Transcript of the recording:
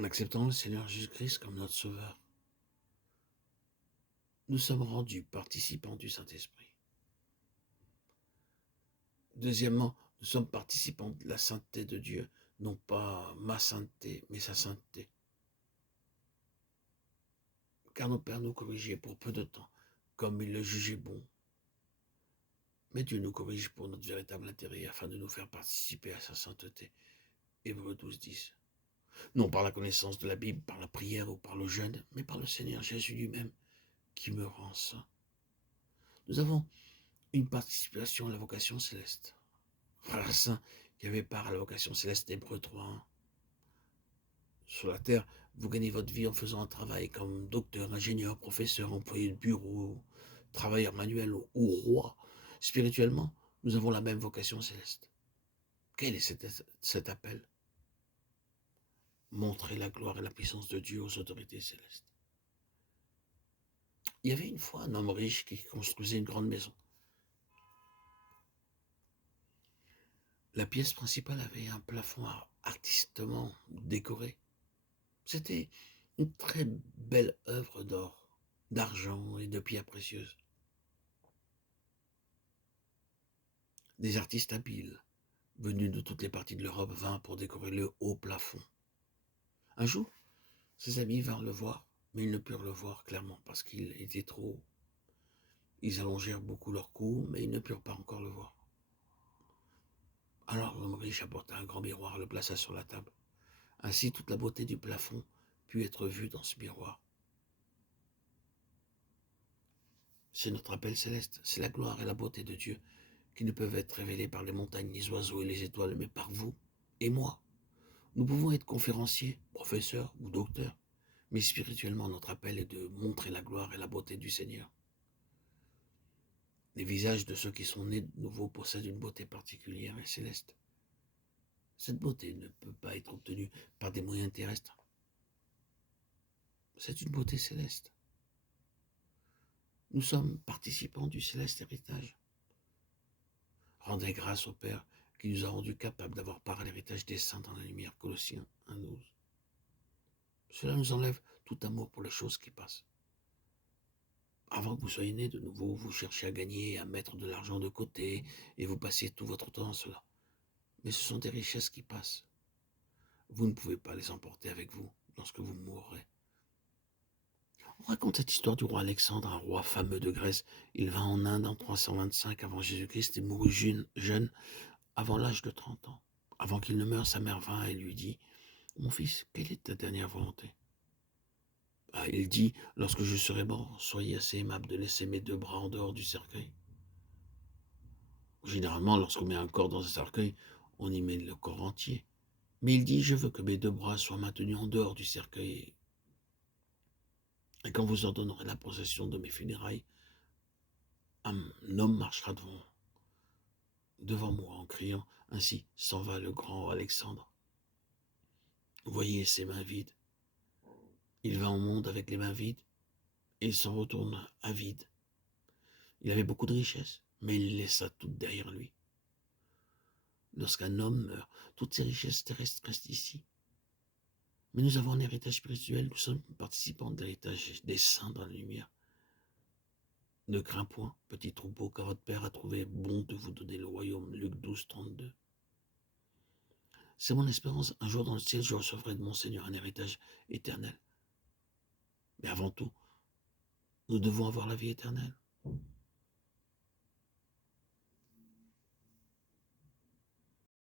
En acceptant le Seigneur Jésus-Christ comme notre Sauveur, nous sommes rendus participants du Saint-Esprit. Deuxièmement, nous sommes participants de la sainteté de Dieu, non pas ma sainteté, mais sa sainteté. Car nos pères nous corrigeaient pour peu de temps, comme ils le jugeaient bon. Mais Dieu nous corrige pour notre véritable intérêt, afin de nous faire participer à sa sainteté. Hébreux 12:10. Non par la connaissance de la Bible, par la prière ou par le jeûne, mais par le Seigneur Jésus lui-même, qui me rend saint. Nous avons une participation à la vocation céleste. Frères saints qui avaient part à la vocation céleste, Hébreux 3:1. Sur la terre, vous gagnez votre vie en faisant un travail comme docteur, ingénieur, professeur, employé de bureau, travailleur manuel ou roi. Spirituellement, nous avons la même vocation céleste. Quel est cet appel? Montrer la gloire et la puissance de Dieu aux autorités célestes. Il y avait une fois un homme riche qui construisait une grande maison. La pièce principale avait un plafond artistement décoré. C'était une très belle œuvre d'or, d'argent et de pierres précieuses. Des artistes habiles, venus de toutes les parties de l'Europe, vinrent pour décorer le haut plafond. Un jour, ses amis vinrent le voir, mais ils ne purent le voir clairement parce qu'il était trop haut. Ils allongèrent beaucoup leur cou, mais ils ne purent pas encore le voir. Alors l'homme riche apporta un grand miroir et le plaça sur la table. Ainsi, toute la beauté du plafond put être vue dans ce miroir. C'est notre appel céleste, c'est la gloire et la beauté de Dieu qui ne peuvent être révélées par les montagnes, les oiseaux et les étoiles, mais par vous et moi. Nous pouvons être conférenciers, professeurs ou docteurs, mais spirituellement, notre appel est de montrer la gloire et la beauté du Seigneur. Les visages de ceux qui sont nés de nouveau possèdent une beauté particulière et céleste. Cette beauté ne peut pas être obtenue par des moyens terrestres. C'est une beauté céleste. Nous sommes participants du céleste héritage. Rendez grâce au Père qui nous a rendus capables d'avoir part à l'héritage des saints dans la lumière. Colossiens 1:12. Cela nous enlève tout amour pour les choses qui passent. Avant que vous soyez nés de nouveau, vous cherchez à gagner, à mettre de l'argent de côté, et vous passez tout votre temps dans cela. Mais ce sont des richesses qui passent. Vous ne pouvez pas les emporter avec vous lorsque vous mourrez. On raconte cette histoire du roi Alexandre, un roi fameux de Grèce. Il vint en Inde en 325 avant Jésus-Christ et mourut jeune, avant l'âge de 30 ans. Avant qu'il ne meure, sa mère vint et lui dit: « Mon fils, quelle est ta dernière volonté ?» Il dit: « Lorsque je serai mort, soyez assez aimable de laisser mes 2 bras en dehors du cercueil. » Généralement, lorsqu'on met un corps dans un cercueil, on y met le corps entier. Mais il dit: « Je veux que mes 2 bras soient maintenus en dehors du cercueil. Et quand vous ordonnerez la procession de mes funérailles, un homme marchera devant moi en criant: Ainsi s'en va le grand Alexandre. Voyez ses mains vides. Il va au monde avec les mains vides et il s'en retourne à vide. Il avait beaucoup de richesses, mais il laissa toutes derrière lui. Lorsqu'un homme meurt, toutes ses richesses terrestres restent ici. Mais nous avons un héritage spirituel, nous sommes participants de l'héritage des saints dans la lumière. Ne crains point, petit troupeau, car votre Père a trouvé bon de vous donner le royaume. Luc 12:32. C'est mon espérance, un jour dans le ciel, je recevrai de mon Seigneur un héritage éternel. Mais avant tout, nous devons avoir la vie éternelle.